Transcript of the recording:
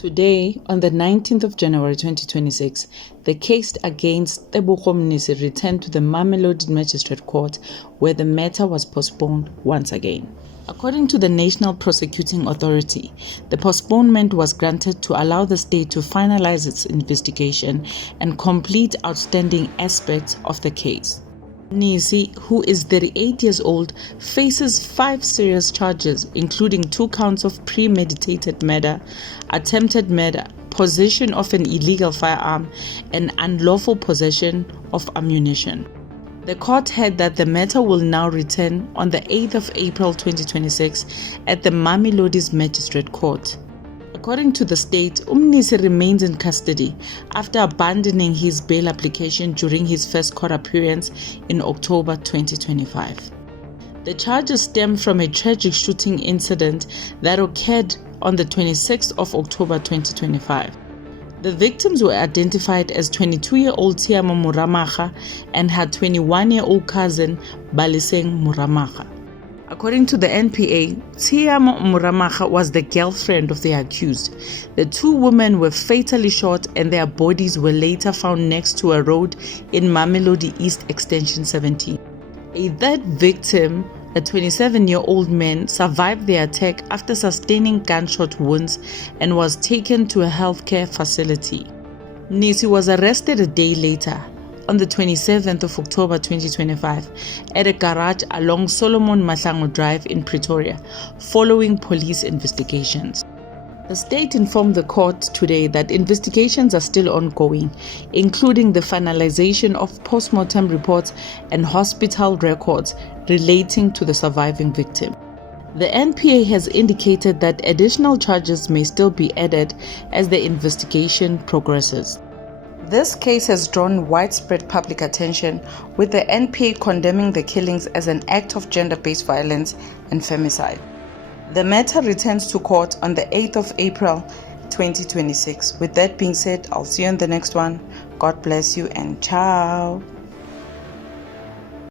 Today, on the 19th of January 2026, the case against Tebogo Mnisi returned to the Mamelodi Magistrate Court, where the matter was postponed once again. According to the National Prosecuting Authority, the postponement was granted to allow the state to finalize its investigation and complete outstanding aspects of the case. Mnisi, who is 38 years old, faces 5 serious charges, including 2 counts of premeditated murder, attempted murder, possession of an illegal firearm, and unlawful possession of ammunition. The court heard that the matter will now return on the 8th of April 2026 at the Mamelodi's Magistrate Court. According to the state, Mnisi remains in custody after abandoning his bail application during his first court appearance in October 2025. The charges stem from a tragic shooting incident that occurred on the 26th of October 2025. The victims were identified as 22-year-old Tiamo Muramaga and her 21-year-old cousin Baliseng Muramaga. According to the NPA, Tiamo Muramaga was the girlfriend of the accused. The 2 women were fatally shot and their bodies were later found next to a road in Mamelodi East Extension 17. A third victim, a 27-year-old man, survived the attack after sustaining gunshot wounds and was taken to a healthcare facility. Mnisi was arrested a day later, on the 27th of October 2025, at a garage along Solomon Mahlangu Drive in Pretoria, following police investigations. The state informed the court today that investigations are still ongoing, including the finalization of post-mortem reports and hospital records relating to the surviving victim. The NPA has indicated that additional charges may still be added as the investigation progresses. This case has drawn widespread public attention, with the NPA condemning the killings as an act of gender-based violence and femicide. The matter returns to court on the 8th of April 2026. With that being said, I'll see you in the next one. God bless you and ciao.